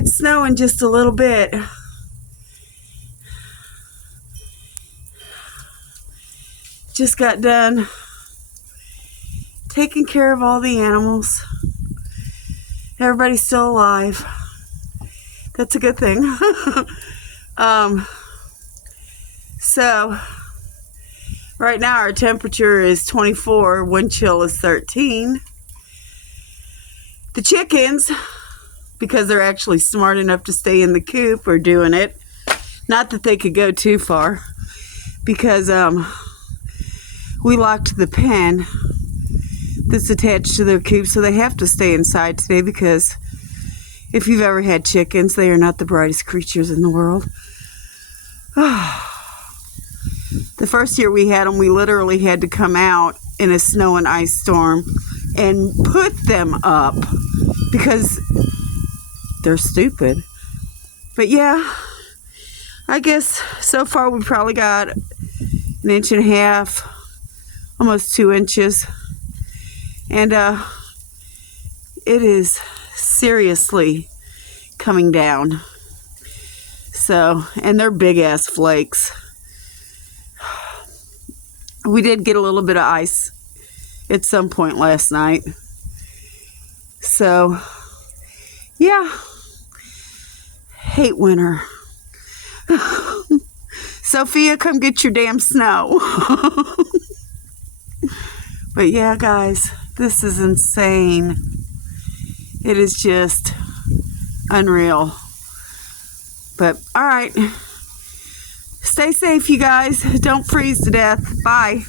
It's snowing just a little bit. Just got done taking care of all the animals. Everybody's still alive. That's a good thing. So right now our temperature is 24, wind chill is 13. The chickens, because they're actually smart enough to stay in the coop, are doing it. Not that they could go too far, because we locked the pen that's attached to their coop, so they have to stay inside today, because if you've ever had chickens, they are not the brightest creatures in the world. The first year we had them, we literally had to come out in a snow and ice storm and put them up because they're stupid. But yeah, I guess so far we probably got 1.5 inches, almost 2 inches. And it is seriously coming down. So, and they're big ass flakes. We did get a little bit of ice at some point last night. So, yeah. Hate winter. Sophia, come get your damn snow. But yeah, guys, this is insane. It is just unreal. But, all right. Stay safe, you guys. Don't freeze to death. Bye.